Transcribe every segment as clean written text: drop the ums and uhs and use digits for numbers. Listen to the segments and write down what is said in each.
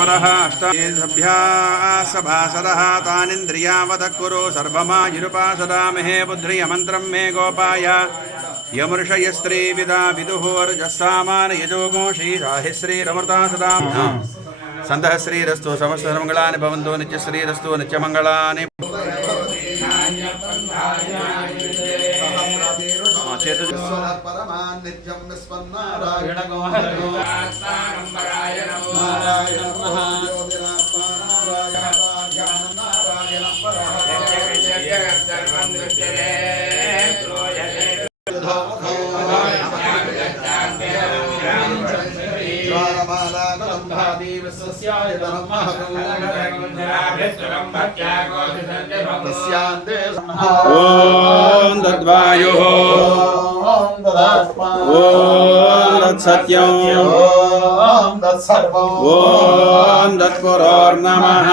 तत्परः अष्टभ्या सभासदः तानिन्द्रियावदः कुरु सर्वमायुरुपासदामहे बुद्ध्रियमन्त्रं मे गोपाय यमृषयस्त्रीविदा विदुः अर्जस्सामान यजोगो श्रीराहिश्रीरमृता सदा सन्तः श्रीरस्तु समस्तमङ्गलानि भवन्तु नित्यश्रीरस्तु नित्यमङ्गलानि परमान्नित्यं विस्मन्नारायण ओम तद्वायुः ओम तत्सत्यं ओम तत्सर्वं ओम तत्पुरोर्नमः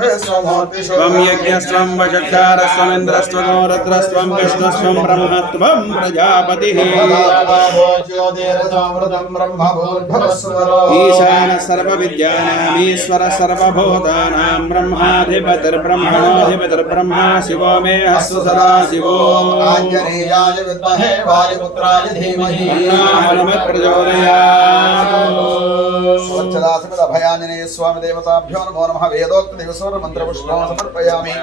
त्वं यज्ञस्त्वं वचक्षारस्त्वमिन्द्रस्त्वं रुद्रस्त्वं विष्णुस्त्वं ब्रह्मत्वं प्रजापतिः ईशानः सर्वविद्यानामीश्वरः सर्वभूतानां ब्रह्माधिपतिर्ब्रह्मणोऽधिपतिर्ब्रह्मा शिवो मे अस्तु सदा शिवो आञ्जनेयाय विद्महे वायुपुत्राय धीमहि प्रचोदयात् स्वच्छदासमिदभयाञ्जनेय स्वामी देवताभ्यो नमो नमः वेदोक्त दिवसोर मंत्रपुष्पं समर्पयामि।